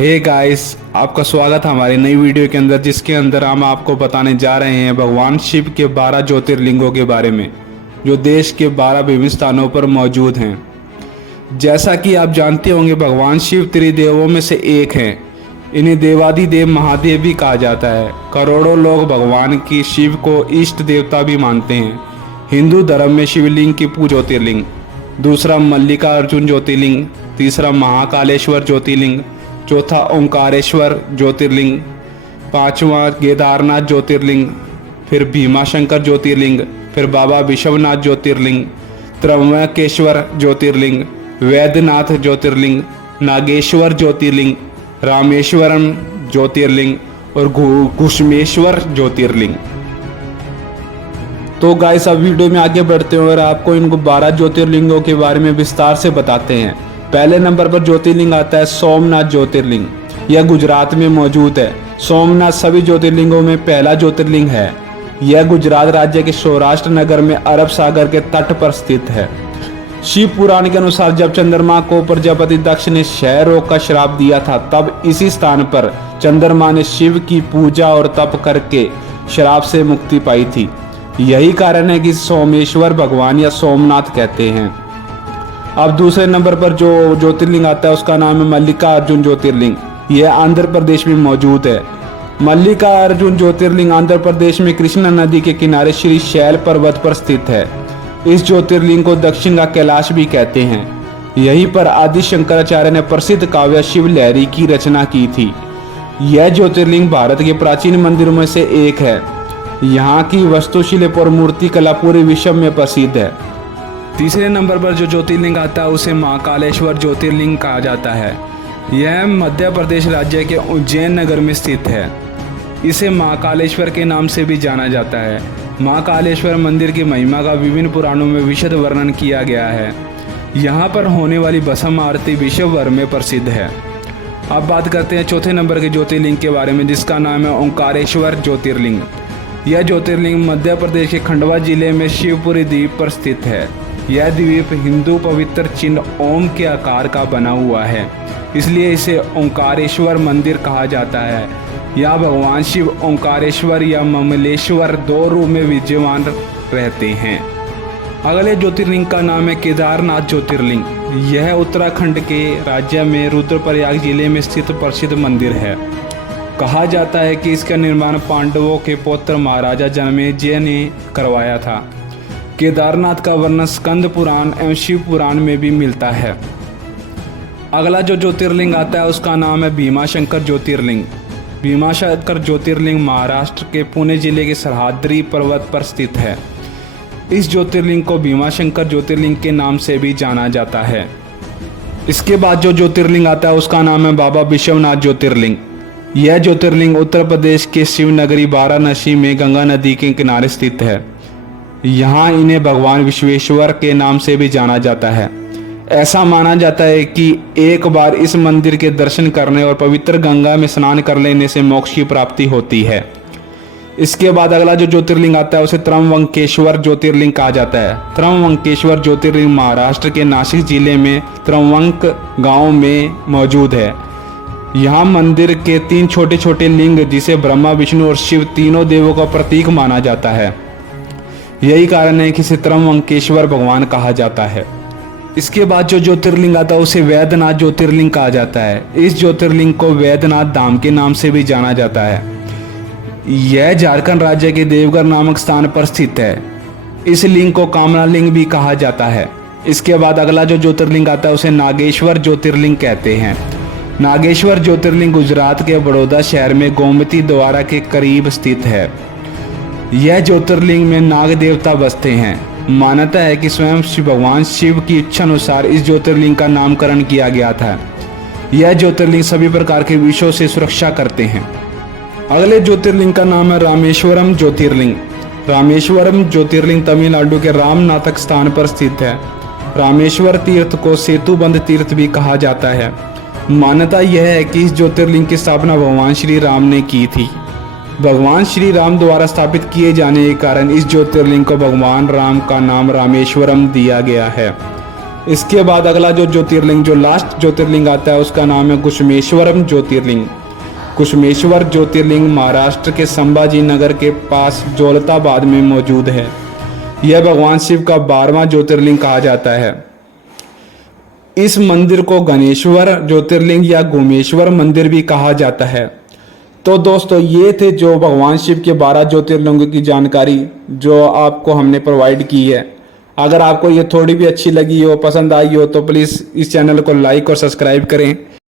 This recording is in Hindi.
हे गाइस, आपका स्वागत है हमारी नई वीडियो के अंदर, जिसके अंदर हम आपको बताने जा रहे हैं भगवान शिव के 12 ज्योतिर्लिंगों के बारे में, जो देश के 12 विभिन्न स्थानों पर मौजूद हैं। जैसा कि आप जानते होंगे, भगवान शिव त्रिदेवों में से एक हैं। इन्हें देवादिदेव महादेव भी कहा जाता है। करोड़ों लोग भगवान की शिव को इष्ट देवता भी मानते हैं। हिंदू धर्म में शिवलिंग की ज्योतिर्लिंग, दूसरा मल्लिकार्जुन ज्योतिर्लिंग, तीसरा महाकालेश्वर ज्योतिर्लिंग, चौथा ओंकारेश्वर ज्योतिर्लिंग, पांचवा केदारनाथ ज्योतिर्लिंग, फिर भीमाशंकर ज्योतिर्लिंग, फिर बाबा विश्वनाथ ज्योतिर्लिंग, त्र्यंबकेश्वर ज्योतिर्लिंग, वैद्यनाथ ज्योतिर्लिंग, नागेश्वर ज्योतिर्लिंग, रामेश्वरम ज्योतिर्लिंग और घुश्मेश्वर ज्योतिर्लिंग। तो गाइस, अब वीडियो में आगे बढ़ते हैं और आपको इनको 12 ज्योतिर्लिंगों के बारे में विस्तार से बताते हैं। पहले नंबर पर ज्योतिर्लिंग आता है सोमनाथ ज्योतिर्लिंग। यह गुजरात में मौजूद है। सोमनाथ सभी ज्योतिर्लिंगों में पहला ज्योतिर्लिंग है। यह गुजरात राज्य के सौराष्ट्र नगर में अरब सागर के तट पर स्थित है। शिव पुराण के अनुसार जब चंद्रमा को प्रजापति दक्ष ने क्षय रोग का श्राप दिया था, तब इसी स्थान पर चंद्रमा ने शिव की पूजा और तप करके श्राप से मुक्ति पाई थी। यही कारण है कि सोमेश्वर भगवान या सोमनाथ कहते हैं। अब दूसरे नंबर पर जो ज्योतिर्लिंग आता है उसका नाम है मल्लिकार्जुन ज्योतिर्लिंग। यह आंध्र प्रदेश में मौजूद है। मल्लिकार्जुन ज्योतिर्लिंग आंध्र प्रदेश में कृष्णा नदी के किनारे श्री शैल पर्वत पर स्थित है। इस ज्योतिर्लिंग को दक्षिण का कैलाश भी कहते हैं। यहीं पर आदि शंकराचार्य ने प्रसिद्ध काव्य शिव लहरी की रचना की थी। यह ज्योतिर्लिंग भारत के प्राचीन मंदिरों में से एक है। यहाँ की वास्तुशिल्प और मूर्ति कला पूरे विश्व में प्रसिद्ध है। तीसरे नंबर पर जो ज्योतिर्लिंग आता है उसे महाकालेश्वर ज्योतिर्लिंग कहा जाता है। यह मध्य प्रदेश राज्य के उज्जैन नगर में स्थित है। इसे महाकालेश्वर के नाम से भी जाना जाता है। महाकालेश्वर मंदिर की महिमा का विभिन्न पुराणों में विशद वर्णन किया गया है। यहाँ पर होने वाली भस्म आरती विश्व भर में प्रसिद्ध है। अब बात करते हैं चौथे नंबर के ज्योतिर्लिंग के बारे में, जिसका नाम है ओंकारेश्वर ज्योतिर्लिंग। यह ज्योतिर्लिंग मध्य प्रदेश के खंडवा जिले में शिवपुरी द्वीप पर स्थित है। यह द्वीप हिंदू पवित्र चिन्ह ओम के आकार का बना हुआ है, इसलिए इसे ओंकारेश्वर मंदिर कहा जाता है। यह भगवान शिव ओंकारेश्वर या ममलेश्वर दो रूप में विद्यमान रहते हैं। अगले ज्योतिर्लिंग का नाम है केदारनाथ ज्योतिर्लिंग। यह उत्तराखंड के राज्य में रुद्रप्रयाग जिले में स्थित प्रसिद्ध मंदिर है। कहा जाता है कि इसका निर्माण पांडवों के पौत्र महाराजा जनमेजय ने करवाया था। केदारनाथ का वर्णन स्कंद पुराण एवं शिव पुराण में भी मिलता है। अगला जो ज्योतिर्लिंग आता है उसका नाम है भीमाशंकर ज्योतिर्लिंग। भीमाशंकर ज्योतिर्लिंग महाराष्ट्र के पुणे जिले के सह्याद्री पर्वत पर स्थित है। इस ज्योतिर्लिंग को भीमाशंकर ज्योतिर्लिंग के नाम से भी जाना जाता है। इसके बाद जो ज्योतिर्लिंग आता है उसका नाम है बाबा विश्वनाथ ज्योतिर्लिंग। यह ज्योतिर्लिंग उत्तर प्रदेश के शिव नगरी वाराणसी में गंगा नदी के किनारे स्थित है। यहाँ इन्हें भगवान विश्वेश्वर के नाम से भी जाना जाता है। ऐसा माना जाता है कि एक बार इस मंदिर के दर्शन करने और पवित्र गंगा में स्नान कर लेने से मोक्ष की प्राप्ति होती है। इसके बाद अगला जो ज्योतिर्लिंग आता है उसे त्र्यंबकेश्वर ज्योतिर्लिंग कहा जाता है। त्र्यंबकेश्वर ज्योतिर्लिंग महाराष्ट्र के नासिक जिले में त्र्यंबक गांव में मौजूद है। यहाँ मंदिर के 3 छोटे छोटे लिंग, जिसे ब्रह्मा विष्णु और शिव तीनों देवों का प्रतीक माना जाता है। यही कारण है कि इसे त्र्यंबकेश्वर भगवान कहा जाता है। इसके बाद जो ज्योतिर्लिंग आता है उसे वैद्यनाथ ज्योतिर्लिंग कहा जाता है। इस ज्योतिर्लिंग को वैद्यनाथ धाम के नाम से भी जाना जाता है। यह झारखंड राज्य के देवघर नामक स्थान पर स्थित है। इस लिंग को कामना लिंग भी कहा जाता है। इसके बाद अगला जो ज्योतिर्लिंग आता है उसे नागेश्वर ज्योतिर्लिंग कहते हैं। नागेश्वर ज्योतिर्लिंग गुजरात के बड़ौदा शहर में गोमती द्वारा के करीब स्थित है। यह ज्योतिर्लिंग में नाग देवता बसते हैं। मान्यता है कि स्वयं भगवान शिव की इच्छा अनुसार इस ज्योतिर्लिंग का नामकरण किया गया था। यह ज्योतिर्लिंग सभी प्रकार के विषयों से सुरक्षा करते हैं। अगले ज्योतिर्लिंग का नाम है रामेश्वरम ज्योतिर्लिंग। रामेश्वरम ज्योतिर्लिंग तमिलनाडु के रामनाथक स्थान पर स्थित है। रामेश्वर तीर्थ को सेतुबंध तीर्थ भी कहा जाता है। मान्यता यह है कि इस ज्योतिर्लिंग की स्थापना भगवान श्री राम ने की थी। भगवान श्री राम द्वारा स्थापित किए जाने के कारण इस ज्योतिर्लिंग को भगवान राम का नाम रामेश्वरम दिया गया है। इसके बाद अगला जो ज्योतिर्लिंग, जो लास्ट ज्योतिर्लिंग आता है, उसका नाम है कुसुमेश्वरम ज्योतिर्लिंग। कुसुमेश्वर ज्योतिर्लिंग महाराष्ट्र के संभाजी नगर के पास दौलताबाद में मौजूद है। यह भगवान शिव का 12वां ज्योतिर्लिंग कहा जाता है। इस मंदिर को गणेश्वर ज्योतिर्लिंग या गोमेश्वर मंदिर भी कहा जाता है। तो दोस्तों, ये थे जो भगवान शिव के 12 ज्योतिर्लिंगों की जानकारी जो आपको हमने प्रोवाइड की है। अगर आपको ये थोड़ी भी अच्छी लगी हो, पसंद आई हो, तो प्लीज़ इस चैनल को लाइक और सब्सक्राइब करें।